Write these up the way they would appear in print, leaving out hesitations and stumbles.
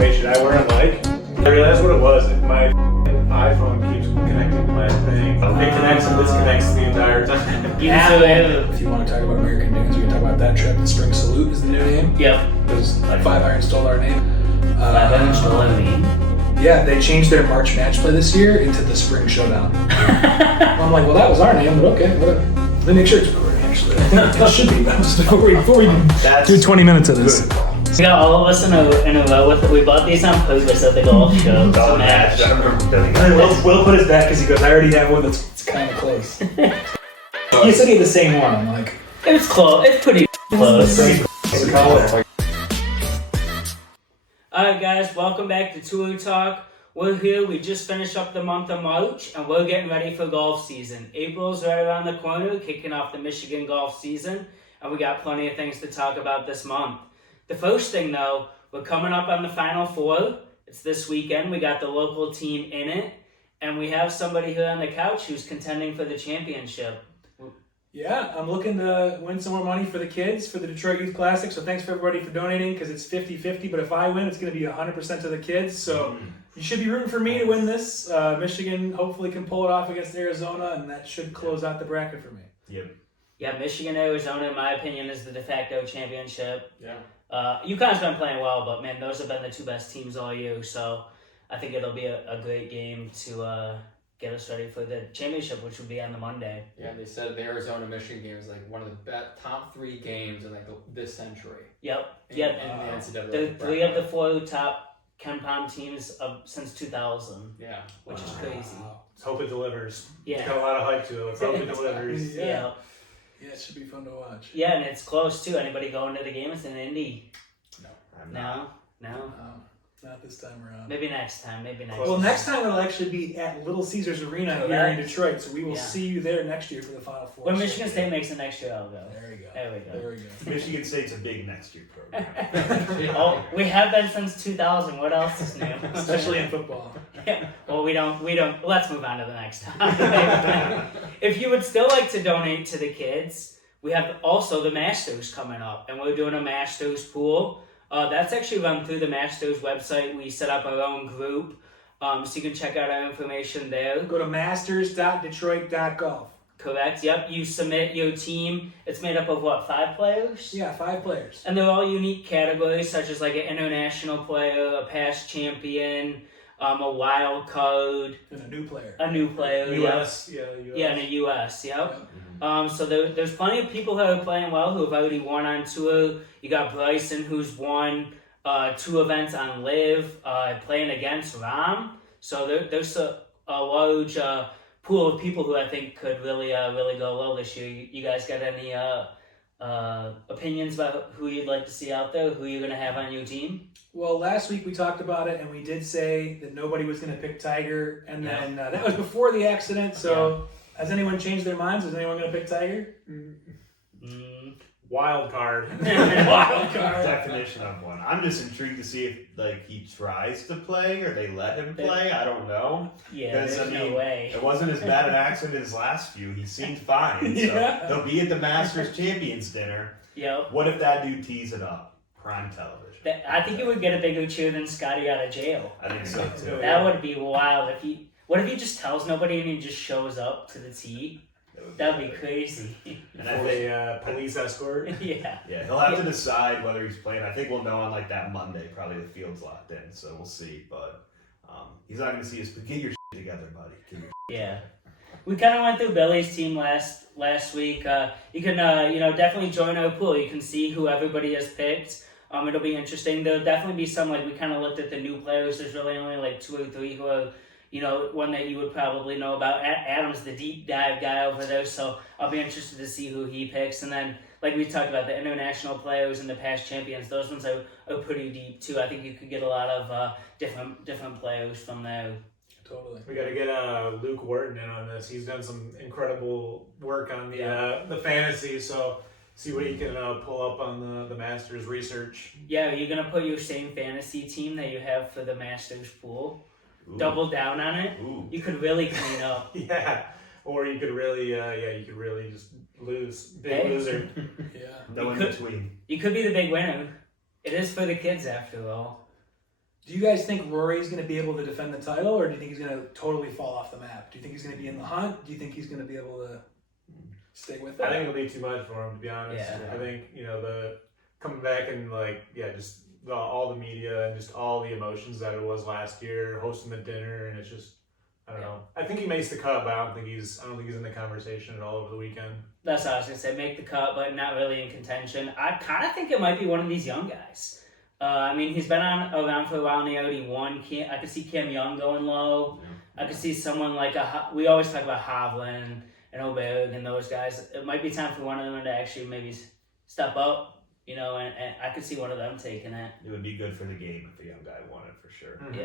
Wait, should I wear a mic? I realized what it was. My iPhone keeps connecting to my thing. It connects and disconnects the entire time. If you want to talk about American news, we can talk about that trip. The Spring Salute is the new name. Yep. Because Five Iron stole our name. Five Iron stole our name? Yeah, they changed their March match play this year into the Spring Showdown. I'm like, well, that was our name, but okay, whatever. Let me make sure it's recording, actually. I think it should be, but just before we do 20 minutes of this. We got all of us in a row with it. We bought these on purpose at the golf show. Oh, match. I remember doing that. Will put his back because he goes, I already have one that's kind of close. He said he had the same one. I'm like, It's close. It's pretty close. Alright guys, welcome back to Tour Talk. We're here, we just finished up the month of March, and we're getting ready for golf season. April's right around the corner, kicking off the Michigan golf season, and we got plenty of things to talk about this month. The first thing though, we're coming up on the Final Four. It's this weekend, we got the local team in it, and we have somebody here on the couch who's contending for the championship. yeah, I'm looking to win some more money for the kids for the Detroit Youth Classic, so thanks for everybody for donating because it's 50-50, but if I win, it's going to be 100% to the kids, so you should be rooting for me to win this. Michigan hopefully can pull it off against Arizona, and that should close out the bracket for me. Yep. Yeah, Michigan, Arizona, in my opinion, is the de facto championship. Yeah. UConn's been playing well, but man, those have been the two best teams all year, so I think it'll be a great game to get us ready for the championship, which will be on the Monday. Yeah, they said the Arizona-Michigan game is like one of the top three games in like this century. Yep. In Yep. the NCAA. The three of the four top KenPom teams since 2000, Yeah. which is crazy. Let's hope it delivers. Yeah. It's got a lot of hype to it. Let's hope it delivers. Yeah. Yeah. Yeah, it should be fun to watch. Yeah, and it's close too. Anybody going to the game? It's in Indy. I'm No. Not this time around. Maybe next time. Well, next time it'll actually be at Little Caesars Arena here in Correct. Detroit, so we will Yeah. see you there next year for the Final Four. When Michigan State makes it next year, I'll go. There we go. There we go. There we go. Michigan State's a big next year program. Oh, we have been since 2000. What else is new? Especially in football. Yeah. Well, we don't. Let's move on to the next topic. If you would still like to donate to the kids, we have also the Masters coming up, and we're doing a Masters pool. That's actually run through the Masters website. We set up our own group, so you can check out our information there. Go to masters.detroit.golf. Correct. Yep. You submit your team. It's made up of what, 5 players? Yeah, 5 players. And they're all unique categories, such as like an international player, a past champion, a wild card, And a new player. a new player. US. Yep. Yeah, US. Yeah, in the U.S. Yep. Yeah. So there's plenty of people who are playing well who have already won on tour. You got Bryson, who's won 2 events on Live, playing against Ram. So there's a large pool of people who I think could really go well this year. You guys got any opinions about who you'd like to see out there? Who you're gonna have on your team? Well, last week we talked about it, and we did say that nobody was going to pick Tiger, and then that was before the accident, so has anyone changed their minds? Is anyone going to pick Tiger? Wild card. Wild card. Definition of one. I'm just intrigued to see if he tries to play or they let him play. I don't know. Yeah, Because, there's I no mean, way. It wasn't as bad an accident as last few. He seemed fine. So Yeah. they'll be at the Masters Champions dinner. Yep. What if that dude tees it up? Prime television. I think you would get a bigger cheer than Scotty out of jail. I think so too. That would be wild What if he just tells nobody and he just shows up to the tee? That'd be crazy. And I For think, a police escort. Yeah. yeah, he'll have to decide whether he's playing. I think we'll know on like that Monday. Probably the field's locked in, so we'll see. But he's not going to see us. But get your shit together, buddy. Get your Yeah. We kind of went through Billy's team last week. You can definitely join our pool. You can see who everybody has picked. It'll be interesting. There'll definitely be some, like, we kind of looked at the new players. There's really only like 2 or 3 who are, one that you would probably know about. Adam's the deep dive guy over there, so I'll be interested to see who he picks. And then, like we talked about, the international players and the past champions, those ones are pretty deep too. I think you could get a lot of different players from there. Totally. We got to get Luke Wharton in on this. He's done some incredible work on the fantasy, so see what he can pull up on the Masters research. Yeah, are you going to put your same fantasy team that you have for the Masters pool? Ooh. Double down on it? Ooh. You could really clean up. Yeah, or you could really, you could really just lose. Big Hey. loser. Yeah. No in between. You could be the big winner. It is for the kids after all. Do you guys think Rory's going to be able to defend the title, or do you think he's going to totally fall off the map? Do you think he's going to be in the hunt? Do you think he's going to be able to stay with it? I think it'll be too much for him, to be honest. Yeah. I think, the coming back and just all the media and just all the emotions that it was last year, hosting the dinner, and it's just, I don't know. I think he makes the cut, but I don't think he's in the conversation at all over the weekend. That's what I was gonna say. Make the cut, but not really in contention. I kind of think it might be one of these young guys. He's been around for a while now. He won. I could see Cam Young going low. I could see someone like we always talk about Hovland and Oberg and those guys. It might be time for one of them to actually maybe step up, and I could see one of them taking it. It would be good for the game if a young guy won it, for sure. Mm-hmm.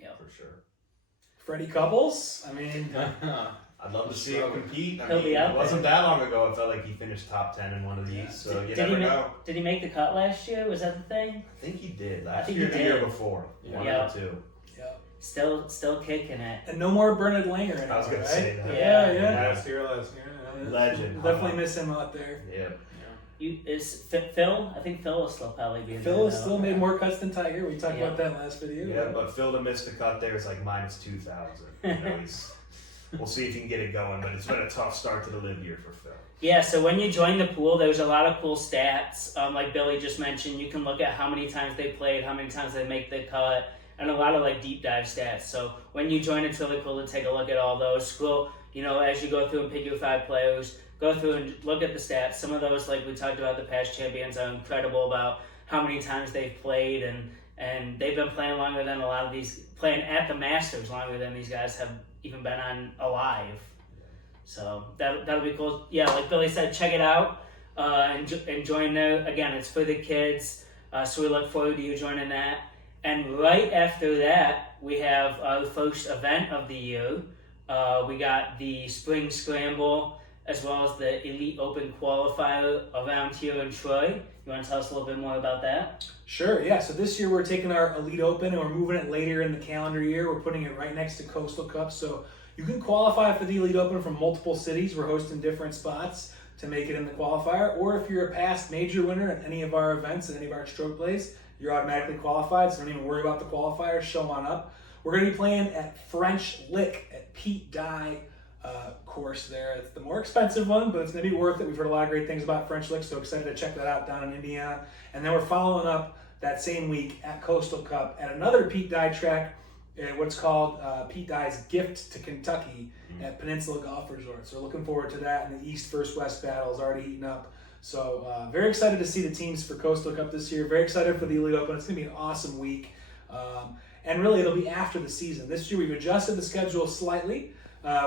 Yeah. For sure. Freddie Couples? I mean, I'd love to see him compete. He'll be out it wasn't that long ago. It felt like he finished top 10 in one of these, so you never know. Did he make the cut last year? Was that the thing? I think he did. I Last think year, he the did. year before. One Yeah. or two. yeah. Still kicking it. And no more Bernard Langer anymore, I was going right? to say that. Yeah. Last year. Yeah. Legend. We'll definitely miss him out there. Yeah. Is Phil? I think Phil will still probably be in Phil there, has though. still made more cuts than Tiger. We talked Yeah. about that in the last video. Yeah, but Phil to miss the cut there is like minus 2,000. We'll see if he can get it going, but it's been a tough start to the live year for Phil. Yeah, so when you join the pool, there's a lot of cool stats. Like Billy just mentioned, you can look at how many times they played, how many times they make the cut, and a lot of deep dive stats. So when you join, it's really cool to take a look at all those. Scroll, as you go through and pick your 5 players, go through and look at the stats. Some of those, like we talked about, the past champions are incredible about how many times they've played, and they've been playing longer than a lot of these, playing at the Masters longer than these guys have even been on alive. So that'll be cool. Yeah, like Billy said, check it out and join there. Again, it's for the kids, so we look forward to you joining that. And right after that, we have our first event of the year. We got the Spring Scramble as well as the Elite Open Qualifier around here in Troy. You want to tell us a little bit more about that? Sure, yeah. So this year we're taking our Elite Open and we're moving it later in the calendar year. We're putting it right next to Coastal Cup. So you can qualify for the Elite Open from multiple cities. We're hosting different spots to make it in the qualifier. Or if you're a past major winner at any of our events, at any of our stroke plays, you're automatically qualified. So don't even worry about the qualifiers. Show on up. We're going to be playing at French Lick at Pete Dye course there. It's the more expensive one, but it's going to be worth it. We've heard a lot of great things about French Lick, so excited to check that out down in Indiana. And then we're following up that same week at Coastal Cup at another Pete Dye track, what's called Pete Dye's Gift to Kentucky at Peninsula Golf Resort. So we're looking forward to that, and the East versus West battle is already heating up. So very excited to see the teams for Coastal Cup this year. Very excited for the Elite Open. It's going to be an awesome week. And really, it'll be after the season. This year, we've adjusted the schedule slightly.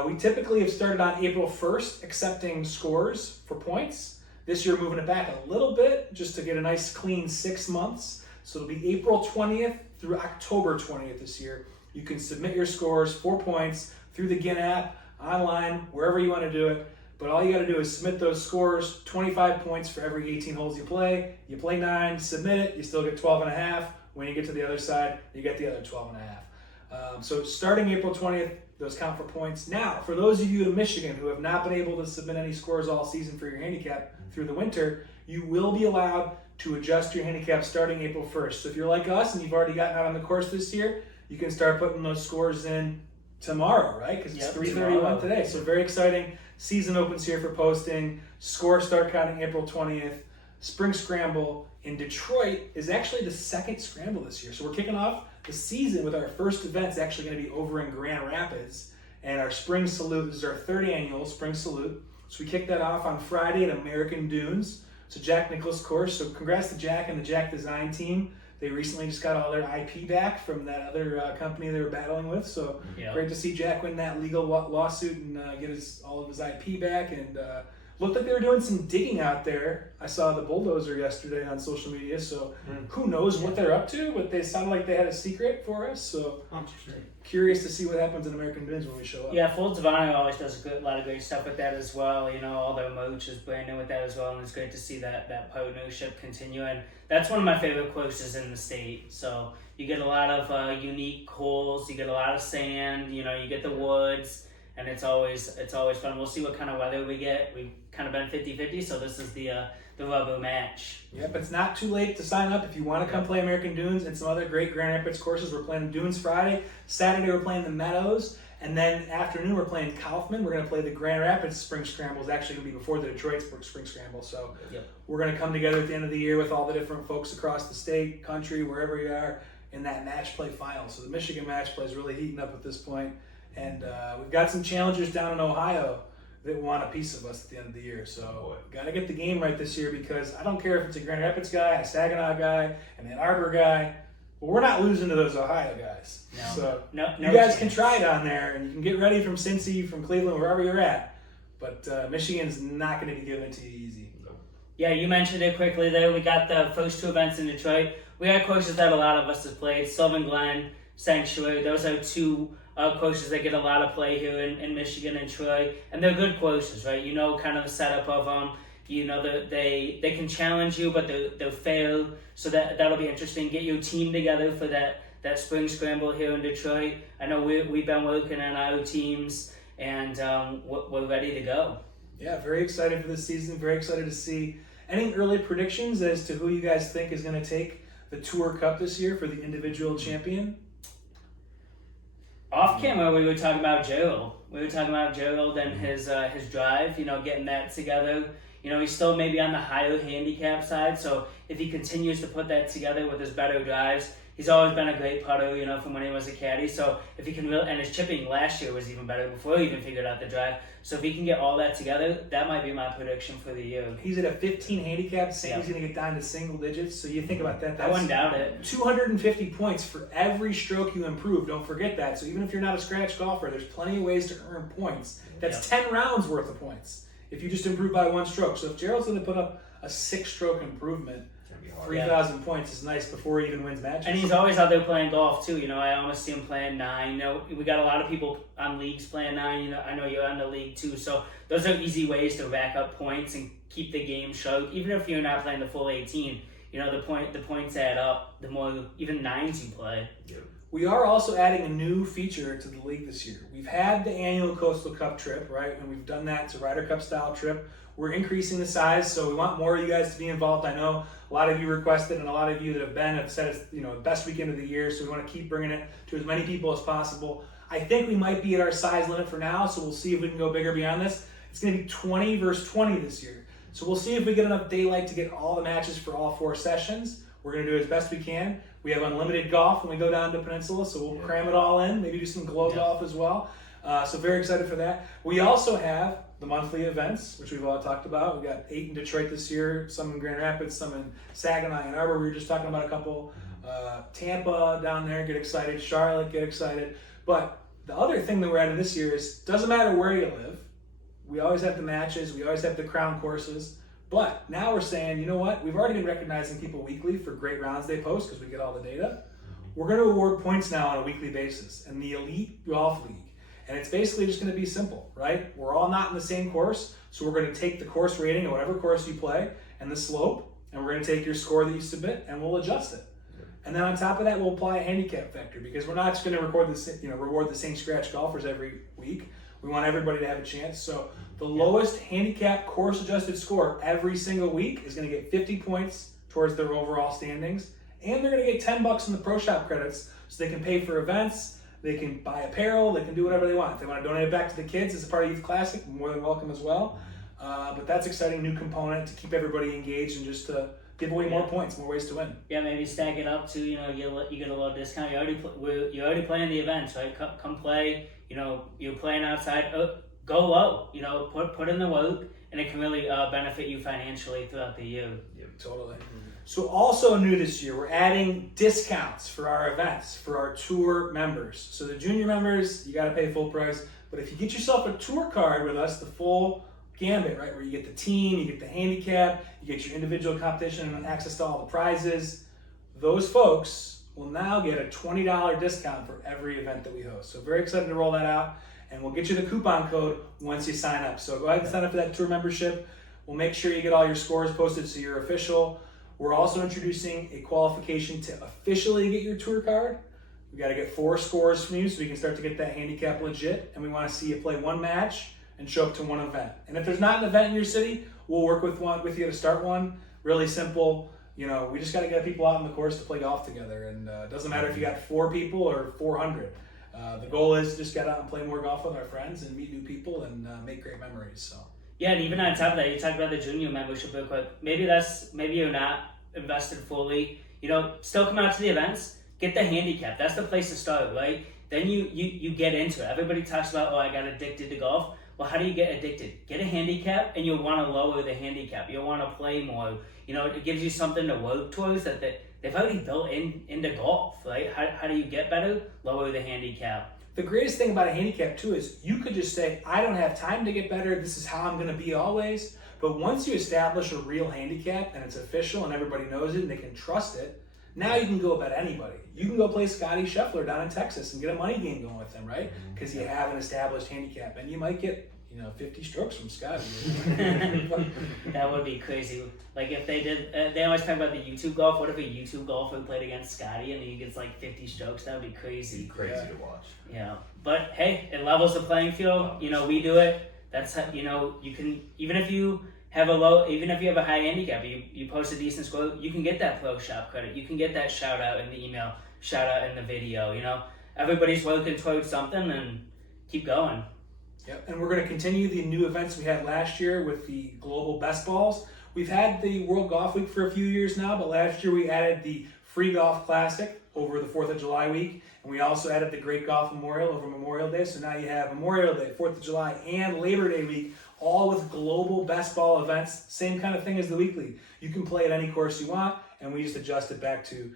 We typically have started on April 1st accepting scores for points. This year, moving it back a little bit just to get a nice clean 6 months. So it'll be April 20th through October 20th this year. You can submit your scores for points through the GIN app, online, wherever you want to do it. But all you got to do is submit those scores, 25 points for every 18 holes you play. You play 9, submit it, you still get 12.5. When you get to the other side, you get the other 12.5. So starting April 20th, those count for points. Now, for those of you in Michigan who have not been able to submit any scores all season for your handicap through the winter, you will be allowed to adjust your handicap starting April 1st. So if you're like us and you've already gotten out on the course this year, you can start putting those scores in tomorrow, right? Because it's 3:31 today. So very exciting. Season opens here for posting. Scores start counting April 20th. Spring Scramble in Detroit is actually the second scramble this year. So we're kicking off the season with our first event. It's actually going to be over in Grand Rapids. And our Spring Salute, this is our third annual Spring Salute. So we kicked that off on Friday at American Dunes. So Jack Nicklaus course. So congrats to Jack and the Jack Design team. They recently just got all their IP back from that other company they were battling with. So great to see Jack win that legal lawsuit and get all of his IP back. And looked like they were doing some digging out there. I saw the bulldozer yesterday on social media. So who knows what they're up to, but they sounded like they had a secret for us. So curious to see what happens in American Dunes when we show up. Yeah, Folds of Honor always does a lot of great stuff with that as well. All their merch is brand new with that as well, and it's great to see that partnership continue. And that's one of my favorite courses in the state. So you get a lot of unique holes, you get a lot of sand, you get the woods, and it's always fun. We'll see what kind of weather we get. We've kind of been 50-50, so this is the rubber match. Yep, it's not too late to sign up if you want to come play American Dunes and some other great Grand Rapids courses. We're playing Dunes Friday. Saturday we're playing the Meadows. And then afternoon we're playing Kaufman. We're going to play the Grand Rapids Spring Scramble. It's actually going to be before the Detroit Spring Scramble. So we're going to come together at the end of the year with all the different folks across the state, country, wherever you are, in that match play final. So the Michigan match play is really heating up at this point. And we've got some challengers down in Ohio that want a piece of us at the end of the year. So got to get the game right this year, because I don't care if it's a Grand Rapids guy, a Saginaw guy, an Ann Arbor guy, but we're not losing to those Ohio guys. No. So No you guys chance. can try down there, and you can get ready from Cincy, from Cleveland, wherever you're at. But Michigan's not going to be giving it to you easy. Yeah, you mentioned it quickly there. We got the first 2 events in Detroit. We got courses that a lot of us have played. Sylvan Glen, Sanctuary. Those are 2 courses that get a lot of play here in Michigan and Troy. And they're good courses, right? You know kind of the setup of them. You know, they can challenge you, but they're fair. So that'll be interesting. Get your team together for that spring scramble here in Detroit. I know we've been working on our teams, and we're ready to go. Yeah, very excited for this season. Very excited to see. Any early predictions as to who you guys think is going to take the Tour Cup this year for the individual champion? Off camera, we were talking about Gerald. We were talking about Gerald and his drive, you know, getting that together. You know, he's still maybe on the higher handicap side, so if he continues to put that together with his better drives, he's always been a great putter, you know, from when he was a caddy. So if he can really, and his chipping last year was even better before he even figured out the drive. So if he can get all that together, that might be my prediction for the year. He's at a 15 handicap, saying Yeah. he's going to get down to single digits. So you think about that. I That's wouldn't doubt it. 250 points for every stroke you improve. Don't forget that. So even if you're not a scratch golfer, there's plenty of ways to earn points. That's 10 rounds worth of points if you just improve by 1 stroke. So if Gerald's going to put up a 6-stroke improvement, 3,000 points is nice before he even wins matches. And he's always out there playing golf too. You know, I almost see him playing 9. You know, we got a lot of people on leagues playing 9. You know, I know you're on the league too. So those are easy ways to rack up points and keep the game sharp. Even if you're not playing the full 18, you know, the points add up. The more even 9s you play. We are also adding a new feature to the league this year. We've had the annual Coastal Cup trip, right? And we've done that. It's a Ryder Cup style trip. We're increasing the size, so we want more of you guys to be involved. I know a lot of you requested, and a lot of you that have been have said it's, you know, the best weekend of the year, so we want to keep bringing it to as many people as possible. I think we might be at our size limit for now, so we'll see if we can go bigger beyond this. It's going to be 20 versus 20 this year. So we'll see if we get enough daylight to get all the matches for all 4 sessions. We're going to do it as best we can. We have unlimited golf when we go down to Peninsula, so we'll cram it all in, maybe do some glow golf as well. So very excited for that. We also have the monthly events, which we've all talked about. We got 8 in Detroit this year, some in Grand Rapids, some in Saginaw, Ann Arbor. We were just talking about a couple. Tampa down there, get excited. Charlotte, get excited. But the other thing that we're adding this year is, doesn't matter where you live. We always have the matches. We always have the crown courses. But now we're saying, you know what? We've already been recognizing people weekly for great rounds they post because we get all the data. We're going to award points now on a weekly basis in the Elite Golf League. And it's basically just going to be simple, right? We're all not in the same course, so we're going to take the course rating of whatever course you play and the slope, and we're going to take your score that you submit, and we'll adjust it. And then on top of that, we'll apply a handicap factor, because we're not just going to reward the same scratch golfers every week. We want everybody to have a chance. So the lowest handicap course-adjusted score every single week is going to get 50 points towards their overall standings, and they're going to get $10 in the Pro Shop credits, so they can pay for events. They can buy apparel, they can do whatever they want. If they want to donate it back to the kids as a part of Youth Classic, more than welcome as well. But that's exciting new component to keep everybody engaged and just to give away more points, more ways to win. Yeah, maybe stack it up to, you know, you get a little discount. You're already playing the events, right? Come play. You know, you're playing outside. Go low. You know, put in the work, and it can really benefit you financially throughout the year. Yep, totally. So also new this year, we're adding discounts for our events, for our tour members. So the junior members, you got to pay full price. But if you get yourself a tour card with us, the full gambit, right, where you get the team, you get the handicap, you get your individual competition and access to all the prizes, those folks will now get a $20 discount for every event that we host. So very excited to roll that out, and we'll get you the coupon code once you sign up. So go ahead and sign up for that tour membership. We'll make sure you get all your scores posted so you're official. We're also introducing a qualification to officially get your tour card. We got to get 4 scores from you so we can start to get that handicap legit. And we want to see you play 1 match and show up to 1 event. And if there's not an event in your city, we'll work with you to start one. Really simple. You know, we just got to get people out on the course to play golf together. And it doesn't matter if you got 4 people or 400. The goal is to just get out and play more golf with our friends and meet new people and make great memories. So. Yeah, and even on top of that, you talked about the junior membership real quick. Maybe you're not invested fully. You know, still come out to the events. Get the handicap. That's the place to start, right? Then you get into it. Everybody talks about, I got addicted to golf. Well, how do you get addicted? Get a handicap, and you'll want to lower the handicap. You'll want to play more. You know, it gives you something to work towards that they've already built into golf, right? How do you get better? Lower the handicap. The greatest thing about a handicap too is you could just say, I don't have time to get better. This is how I'm going to be always. But once you establish a real handicap and it's official and everybody knows it and they can trust it, now you can go bet anybody. You can go play Scotty Scheffler down in Texas and get a money game going with him, right? Because you have an established handicap, and you might get 50 strokes from Scotty. That would be crazy. Like if they did, they always talk about the YouTube golf. What if a YouTube golfer played against Scotty and he gets like 50 strokes? That would be crazy. Crazy to watch. Yeah, but hey, it levels the playing field. You know, we do it. That's how, you can, even if you have a high handicap, you post a decent score, you can get that pro shop credit. You can get that shout out in the email, shout out in the video. You know, everybody's working towards something, and keep going. Yep, and we're going to continue the new events we had last year with the global best balls. We've had the World Golf Week for a few years now, but last year we added the Free Golf Classic over the 4th of July week, and we also added the Great Golf Memorial over Memorial Day. So now you have Memorial Day, 4th of July, and Labor Day week, all with global best ball events. Same kind of thing as the weekly. You can play at any course you want, and we just adjust it back to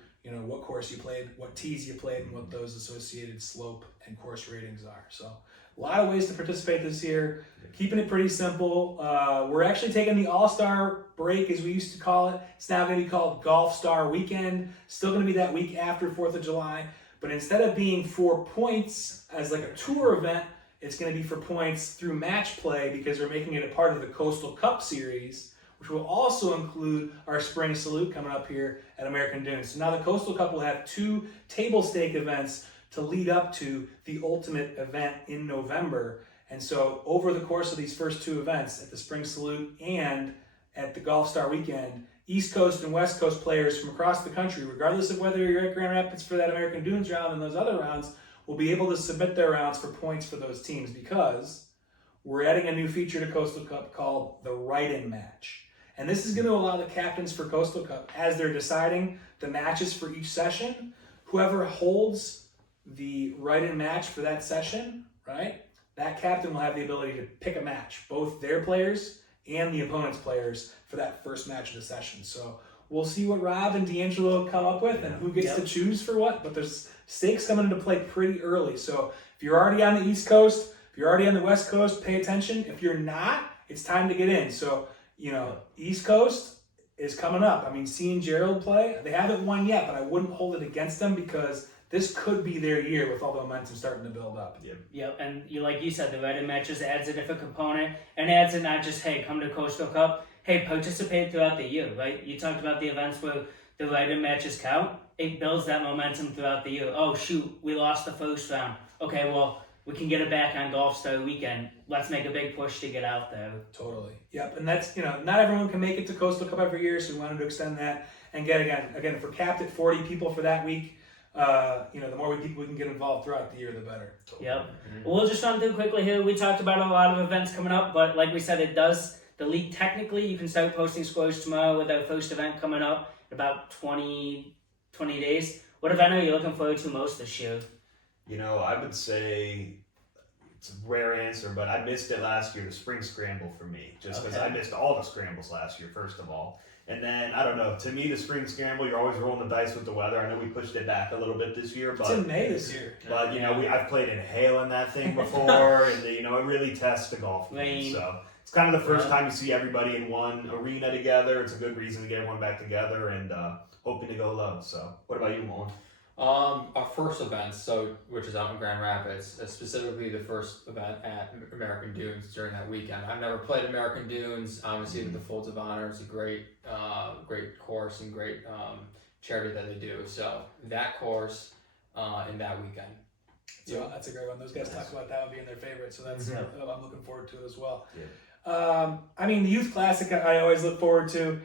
what course you played, what tees you played, and what those associated slope and course ratings are. So a lot of ways to participate this year, keeping it pretty simple. We're actually taking the All-Star break, as we used to call it. It's now going to be called Golf Star Weekend. Still going to be that week after 4th of July. But instead of being for points as like a tour event, it's going to be for points through match play, because we're making it a part of the Coastal Cup Series, which will also include our Spring Salute coming up here at American Dunes. So now the Coastal Cup will have 2 table stake events to lead up to the ultimate event in November. And so over the course of these first 2 events, at the Spring Salute and at the Golf Star Weekend, East Coast and West Coast players from across the country, regardless of whether you're at Grand Rapids for that American Dunes round and those other rounds, will be able to submit their rounds for points for those teams, because we're adding a new feature to Coastal Cup called the write-in match. And this is going to allow the captains for Coastal Cup, as they're deciding the matches for each session, whoever holds the write-in match for that session, right, that captain will have the ability to pick a match, both their players and the opponent's players, for that first match of the session. So we'll see what Rob and D'Angelo come up with and who gets to choose for what, but there's stakes coming into play pretty early. So if you're already on the East Coast, if you're already on the West Coast, pay attention. If you're not, it's time to get in. So, East Coast is coming up. I mean, seeing Gerald play, they haven't won yet, but I wouldn't hold it against them, because this could be their year with all the momentum starting to build up. Yep, and like you said, the write-in matches adds a different component, and adds it not just, hey, come to Coastal Cup, hey, participate throughout the year, right? You talked about the events where the write-in matches count. It builds that momentum throughout the year. Oh, shoot, we lost the first round. Okay, well, we can get it back on Golf Star Weekend. Let's make a big push to get out there. Totally. Yep, and that's, not everyone can make it to Coastal Cup every year, so we wanted to extend that. And again, if we're capped at 40 people for that week, the more people we can get involved throughout the year, the better. Yep. We'll just run through quickly here. We talked about a lot of events coming up, but like we said, the league technically, you can start posting scores tomorrow with our first event coming up in about 20 days. What event are you looking forward to most this year? I would say it's a rare answer, but I missed it last year, the Spring Scramble for me, just because I missed all the scrambles last year, first of all. And then, I don't know, to me, the Spring Scramble, you're always rolling the dice with the weather. I know we pushed it back a little bit this year, but... It's in May this year. But, I've played in hail in that thing before, and, it really tests the golf game. Rain. So, it's kind of the first time you see everybody in one arena together. It's a good reason to get everyone back together, and hoping to go low. So, what about you, Mullen? Our first event, which is out in Grand Rapids, specifically the first event at American Dunes during that weekend. I've never played American Dunes. Obviously, the Folds of Honor is a great course and great charity that they do. So that course, in that weekend. So that's a great one. Those guys talked about that one being their favorite, so that's Yeah. I'm looking forward to it as well. Yeah. I mean, the Youth Classic I always look forward to,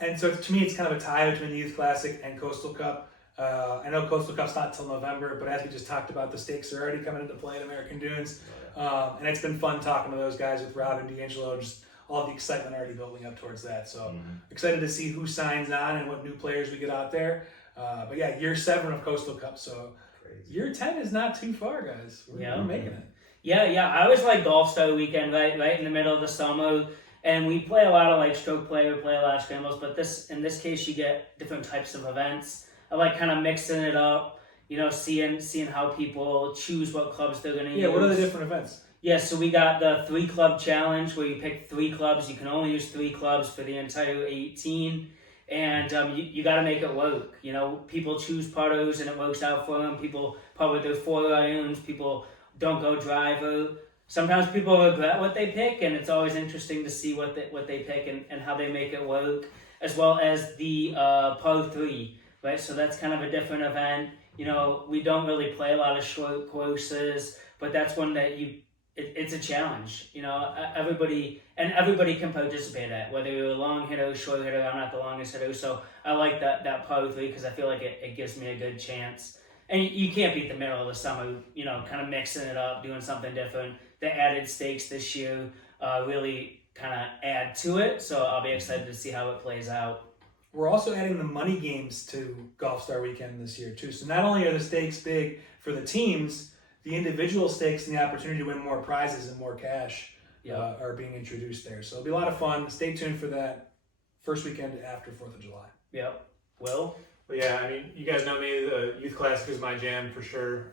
and so to me it's kind of a tie between the Youth Classic and Coastal Cup. I know Coastal Cup's not till November, but as we just talked about, the stakes are already coming into play at American Dunes, and it's been fun talking to those guys with Rob and D'Angelo, just all the excitement already building up towards that. So excited to see who signs on and what new players we get out there. But yeah, year 7 of Coastal Cup, so Crazy. year 10 is not too far, guys. We're making it. Yeah. I always like Golf Star Weekend, right in the middle of the summer, and we play a lot of like stroke play. We play a lot of scrambles, but in this case, you get different types of events. I like kind of mixing it up, seeing how people choose what clubs they're gonna use. Yeah, what are the different events? Yeah, so we got the 3 club challenge where you pick 3 clubs. You can only use 3 clubs for the entire 18. And you got to make it work. People choose putters and it works out for them. People putt with their 4 irons. People don't go driver. Sometimes people regret what they pick, and it's always interesting to see what they pick and how they make it work. As well as the par 3, right? So that's kind of a different event. We don't really play a lot of short courses, but that's one that it's a challenge. Everybody can participate at, whether you're a long hitter, short hitter. I'm not the longest hitter, so I like that par 3 because I feel like it gives me a good chance. And you can't beat the middle of the summer, kind of mixing it up, doing something different. The added stakes this year really kind of add to it, so I'll be excited to see how it plays out. We're also adding the money games to Golf Star Weekend this year too. So not only are the stakes big for the teams, the individual stakes and the opportunity to win more prizes and more cash are being introduced there. So it'll be a lot of fun. Stay tuned for that first weekend after 4th of July. Yep. Will? But yeah, I mean, you guys know me. The Youth Classic is my jam for sure.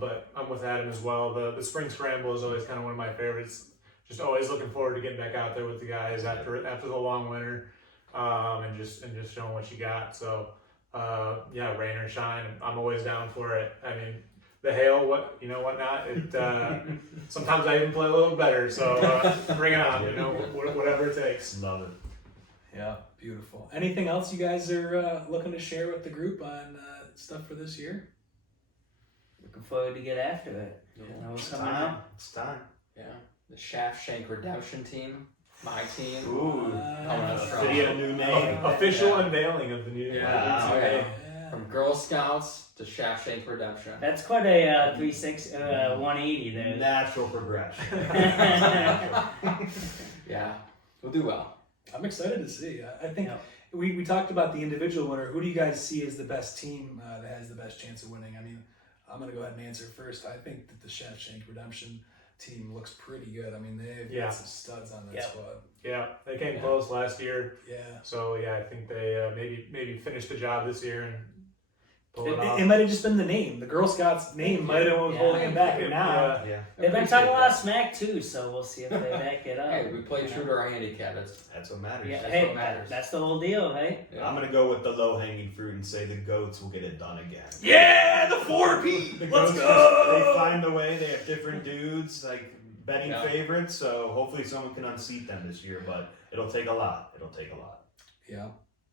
But I'm with Adam as well. The Spring Scramble is always kind of one of my favorites. Just always looking forward to getting back out there with the guys after the long winter, and just showing what you got. So rain or shine, I'm always down for it. I mean, the hail, whatnot. It sometimes I even play a little better. So bring it on. Whatever it takes. Love it. Yeah, beautiful. Anything else you guys are looking to share with the group on stuff for this year? Looking forward to get after it. What's coming up? It's time. Yeah. The Shaft Shank Redemption team, my team. Ooh. Coming up strong. Video new name. Official unveiling of the new Yeah. From Girl Scouts to Shaft Shank Redemption. That's quite a 180 there. Natural progression. Yeah, we'll do well. I'm excited to see. I think we talked about the individual winner. Who do you guys see as the best team that has the best chance of winning? I mean, I'm going to go ahead and answer first. I think that the Shaft Shank Redemption team looks pretty good. I mean, they've got some studs on that squad. Yeah, they came close last year. Yeah. So yeah, I think they maybe finish the job this year and pull it off. It might have just been the name. The Girl Scouts name might have been holding them back. And now, they've been talking a lot of smack too, so we'll see if they back it up. Hey, we play true to our handicap. That's what matters. Yeah, That's hey, what matters. that's the whole deal, hey? Yeah. I'm gonna go with the low-hanging fruit and say the goats will get it done again. yeah, the 4P. The Let's goats go. They find a way. They have different dudes, like betting favorites. So hopefully someone can unseat them this year. But it'll take a lot. Yeah.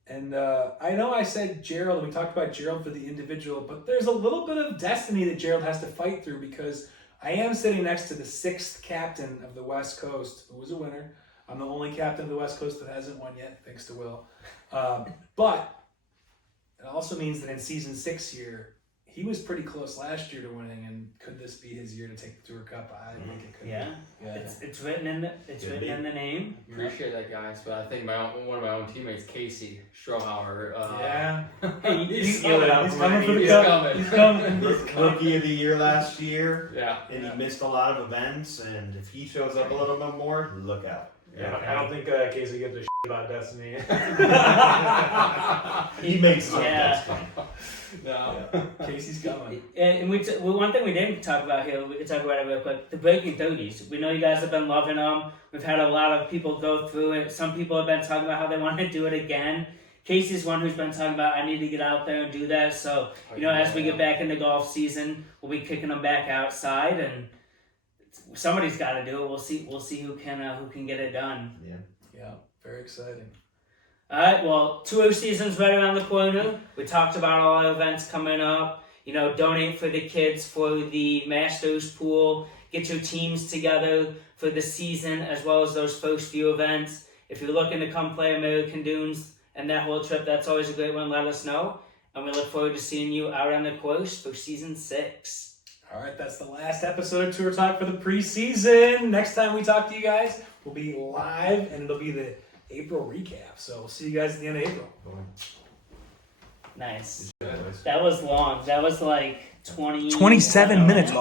And I know I said Gerald, we talked about Gerald for the individual, but there's a little bit of destiny that Gerald has to fight through because I am sitting next to the 6th captain of the West Coast, who was a winner. I'm the only captain of the West Coast that hasn't won yet, thanks to Will. But it also means that in season 6 year, he was pretty close last year to winning, and could this be his year to take the Tour Cup? I think it could. Yeah. It's written in the name. Appreciate that, guys. But I think one of my own teammates, Casey Strohauer. Hey, He's coming for the He's cup. coming. He's coming. Rookie of the year last year. Yeah. And he missed a lot of events. And if he shows up a little bit more, look out. Yeah, I don't think Casey gives a shit about Destiny. He makes some Yeah. No. Casey's coming. And one thing we didn't talk about here, we could talk about it real quick, the Breaking 30s. We know you guys have been loving them. We've had a lot of people go through it. Some people have been talking about how they want to do it again. Casey's one who's been talking about, I need to get out there and do that. So, as we get back into golf season, we'll be kicking them back outside, and somebody's got to do it. We'll see who can get it done. Yeah, very exciting. All right, well, tour season's right around the corner. We talked about all our events coming up. donate for the kids for the Masters pool. Get your teams together for the season as well as those first few events. If you're looking to come play American Dunes and that whole trip, that's always a great one. Let us know. And we look forward to seeing you out on the course for season 6. All right, that's the last episode of Tour Talk for the preseason. Next time we talk to you guys, we'll be live, and it'll be the April recap. So we'll see you guys at the end of April. Nice. Yeah, That was long. That was like 20... 27 minutes.